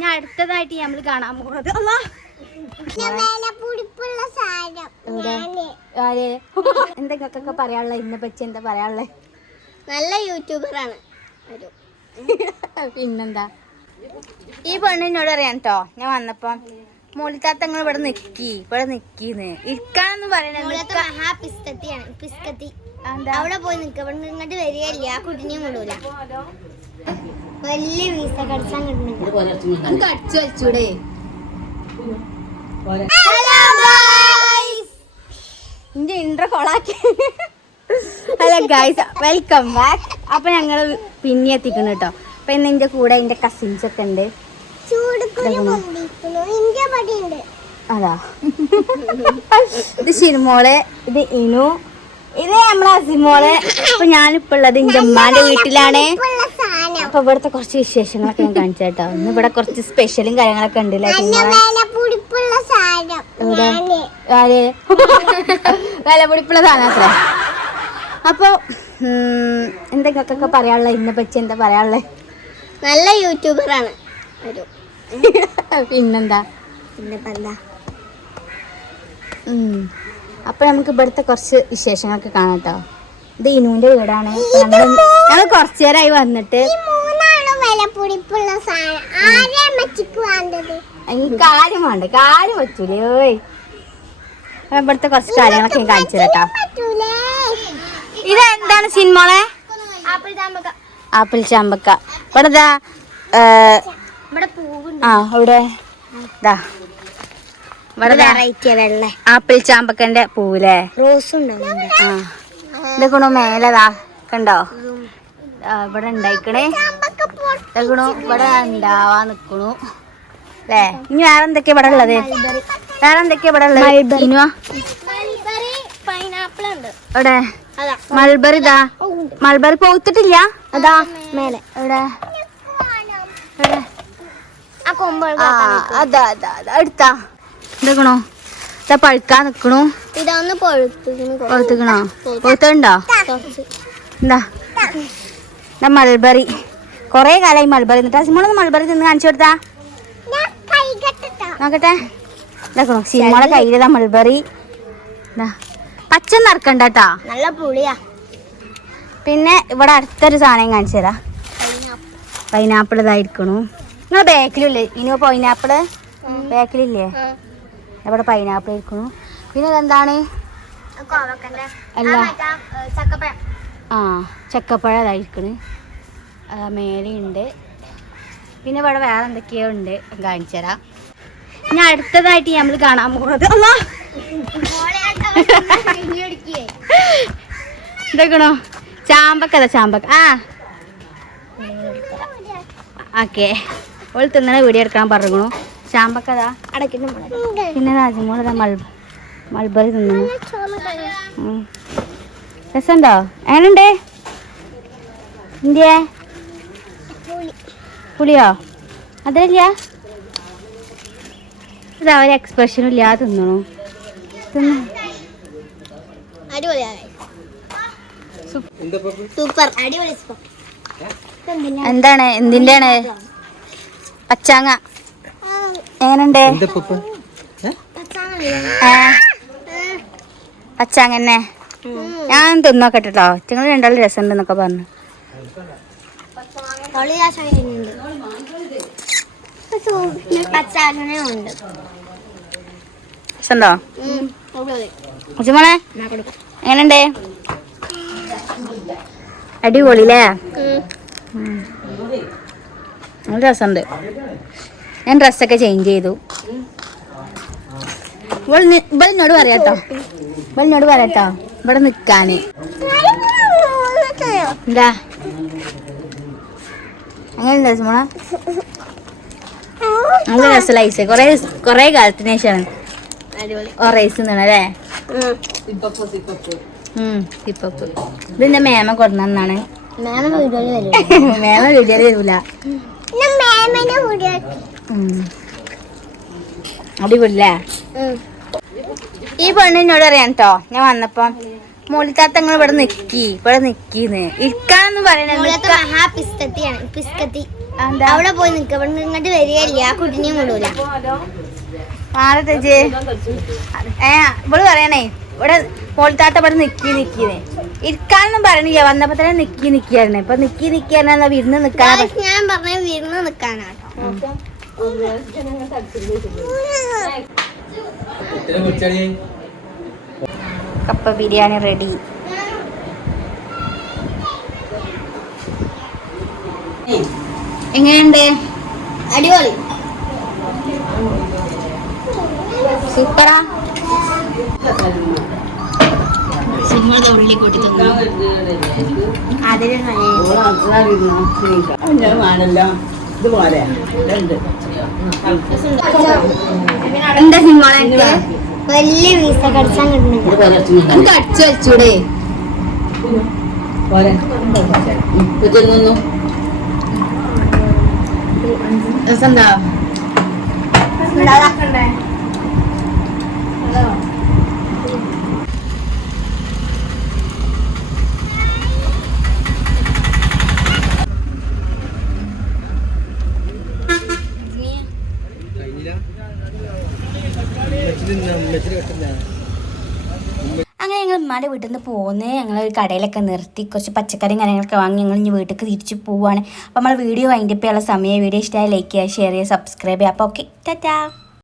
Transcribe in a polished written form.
ഞാൻ അടുത്തതായിട്ട് നമ്മൾ കാണാൻ പോകുന്നത് എന്തൊക്കെ പറയാനുള്ള ഇന്നെ പറ്റി എന്താ പറയാനുള്ളേ? നല്ല യൂട്യൂബറാണ്. പിന്നെന്താ ഈ പെണ്ണിനോട് അറിയാൻ കേട്ടോ. ഞാൻ വന്നപ്പോ മോളിത്താത്തങ്ങൾ ഇവിടെ നിക്കീന്ന് ഇരിക്കാന്ന് പറയണേ. അവിടെ പോയി നിക്ക, ഇവിടെ ഇങ്ങോട്ട് വരികയില്ല. ആ കുട്ടിനെയും വിടൂല. വലിയ വീസ കടിച്ചാൻ കിട്ടുന്നുണ്ട്. കടിച്ചു വലിച്ചൂടെ? ഇന്റെ ഇൻട്രോ കൊളാക്കി. Hello guys, welcome back. അപ്പൊ ഞങ്ങള് പിന്നെ എത്തിക്കുന്നു കേട്ടോ. അപ്പൊ ഇന്ന് എന്റെ കൂടെ എന്റെ കസിൻസ് ഒക്കെ ഉണ്ട്. അതാ ഇത് ഷിർമോള്, ഇത് ഇനു, ഇത് നമ്മളെ അസിമോള്. അപ്പൊ ഞാനിപ്പോ ഉള്ളത് എന്റെ ഉമ്മാന്റെ വീട്ടിലാണ്. അപ്പൊ ഇവിടുത്തെ കുറച്ച് വിശേഷങ്ങളൊക്കെ ഞാൻ കാണിച്ചു കേട്ടോ. ഇന്ന് ഇവിടെ കുറച്ച് സ്പെഷ്യലും കാര്യങ്ങളൊക്കെ ഉണ്ടല്ലേ. വില പിടിപ്പുള്ള സാധനം അത്ര. അപ്പൊ എന്തൊക്കെ പറയാനുള്ള ഇന്നെ പറ്റി എന്താ പറയാനുള്ളേ? നല്ല യൂട്യൂബറാണ്. പിന്നെന്താ അപ്പൊ നമുക്ക് ഇവിടുത്തെ കുറച്ച് വിശേഷങ്ങളൊക്കെ കാണാം കേട്ടോ. ഇത് ഇനുവിന്റെ വീടാണ്. ഞങ്ങൾ കുറച്ചു നേരമായി വന്നിട്ട്. കാര്യം വേണ്ട, കാര്യം പറ്റൂലേ. ഇവിടുത്തെ കുറച്ച് കാര്യങ്ങളൊക്കെ ഞാൻ കാണിച്ചു കേട്ടോ. ഇതെന്താണ് സിനിമോളെ? ആപ്പിൾ ചാമ്പക്ക. ഇവിടെ ഇവിടെ ആപ്പിൾ ചാമ്പക്കന്റെ പൂവില്ലേ? റോസ് ഇതൊക്കെ മേലതാ കണ്ടോ? ഇവിടെ ഉണ്ടായിക്കണേ. ഇതൊക്കെ ഇവിടെ ഉണ്ടാവാൻ നിക്കണു അല്ലേ. ഇനി വേറെ എന്തൊക്കെയാ ഇവിടെ ഉള്ളത്? വേറെ എന്തൊക്കെയാ ഇവിടെ ഉള്ളത്? ഇനുവാ ഇവിടെ മൾബറി. ഇതാ മൾബറി പോത്തിട്ടില്ല. അതാ മേലെ ഇവിടെ അതാ അതാ അതാ എടുത്താ. ഇതെക്കണോ ഇതാ പഴുക്കാൻ നിക്കണു. ഇതൊന്ന് പഴുത്തിക്കണോ? പഴുത്തുണ്ടോ? എന്താ ഇതാ മൾബറി. കൊറേ കാലായി മൾബറി എന്നിട്ട്. സിനിമോളൊന്ന് മൾബറി തിന്ന് കാണിച്ചു കൊടുത്താ നോക്കട്ടെ. ഇതാക്കണോ സിനിമോളെ കയ്യിലിതാ മൾബറി. പച്ച നിറക്കണ്ട കേട്ടാ, നല്ല പുളിയാ. പിന്നെ ഇവിടെ അടുത്തൊരു സാധനം കാണിച്ചു തരാം. പൈനാപ്പിൾ ഇതായിരിക്കണു. നിങ്ങൾ ബാക്കിലില്ലേ ഇനി പൈനാപ്പിള്? ബാക്കിലില്ലേ? ഇവിടെ പൈനാപ്പിൾ ഇരിക്കണു. പിന്നെ ഇതെന്താണ്? അല്ല ചക്കപ്പഴം ഇതായിരിക്കണ്. മേലെയുണ്ട്. പിന്നെ ഇവിടെ വേറെ എന്തൊക്കെയോ ഉണ്ട്, കാണിച്ചു തരാം. ഇനി അടുത്തതായിട്ട് നമ്മൾ കാണാൻ പോകുന്നത് ഇതൊക്കെയാണോ ചാമ്പക്ക. ചാമ്പക്ക ഓക്കെ. ഓൾ തിന്നണ വീഡിയോ എടുക്കാൻ പറഞ്ഞു. ചാമ്പക്കതാ അടയ്ക്കുന്നു. പിന്നെ രാജമോളതാ മൾബറി തിന്നു. രസമുണ്ടോ? എങ്ങനുണ്ട്? ഇന്ത്യ പുളിയോ? അതില്ല. ഇതാ ഒരു എക്സ്പ്രഷനും ഇല്ലാതെ തിന്നണു. സൂപ്പർ അടിപൊളി. എന്താണ്? എന്തിന്റെയാണ്? പച്ചാങ്ങ. എങ്ങനുണ്ട്? പച്ചാങ്ങന്നെ ഞാൻ തിന്നോക്കട്ടെ കേട്ടോ. നിങ്ങൾ രണ്ടാളും രസമുണ്ട് എന്നൊക്കെ പറഞ്ഞു. രസമുണ്ടോ മോളെ? എങ്ങനുണ്ട്? അടിപൊളില്ലേ? നല്ല രസമുണ്ട്. ഞാൻ ഡ്രസ്സൊക്കെ ചേഞ്ച് ചെയ്തു. ഇവളിനോട് പറയാട്ടോ, ഇവിടെ നിക്കാന്. എന്താ അങ്ങനെ മോളെ? നല്ല രസമുള്ള ഐസ്. കൊറേ കാലത്തിന് ശേഷമാണ് റൈസ് തിന്നണല്ലേ. ഇതിന്റെ മേമ കൊടുന്നാണ്. മേമ വീഡിയോയിൽ വരൂല. അടിപൊളില്ലേ? ഈ പെണ്ണിനോട് അറിയാൻ കേട്ടോ. ഞാൻ വന്നപ്പോ മോളിത്താത്തങ്ങൾ ഇവിടെ നിക്കീന്ന് ഇരിക്കാന്ന് പറയണ. അവിടെ പോയി നിക്ക ഇവിടെ ഇങ്ങോട്ട് വരികയില്ല ആ കുട്ടിനെയും വിടൂല. മാറത്തേച്ചേ ഇവള് പറയണേ ഇവിടെ പോലത്താത്ത ഇവിടെ നിക്കുന്നേ ഇരിക്കാനൊന്നും പറയണില്ല. വന്നപ്പോ തന്നെ നിക്കായിരുന്നു. ഇപ്പൊ നിക്കാനാ വിരുന്ന് നിക്കാൻ. ഞാൻ പറഞ്ഞ വിരുന്ന് നിക്കാനാട്ടോ. കപ്പ ബിരിയാണി റെഡി. എങ്ങനെയുണ്ട്? അടിപൊളി, സൂപ്പറാ. സിമ്മയുടെ ഉള്ളി കൂട്ടി തന്നു. എന്താ സിമ്മോളെ വലിയ വീസ കടിച്ചാൻ കിട്ടുന്നുണ്ട്. അടിച്ചു വെച്ചൂടെ? രസണ്ടാ? അങ്ങനെ ഞങ്ങൾ ഉമ്മാൻ്റെ വീട്ടിൽ നിന്ന് പോകുന്നത് ഞങ്ങൾ ഒരു കടയിലൊക്കെ നിർത്തി കുറച്ച് പച്ചക്കറിയും കാര്യങ്ങളൊക്കെ വാങ്ങി ഞങ്ങൾ ഇനി വീട്ടിലേക്ക് തിരിച്ച് പോവുകയാണ്. അപ്പോൾ നമ്മൾ വീഡിയോ വൈൻഡപ്പ് ചെയ്യാനുള്ള സമയം. വീഡിയോ ഇഷ്ടമായി ലൈക്ക് ചെയ്യുക, ഷെയർ ചെയ്യുക, സബ്സ്ക്രൈബ് ചെയ്യുക. അപ്പോൾ ഓക്കെ, ടാറ്റാ.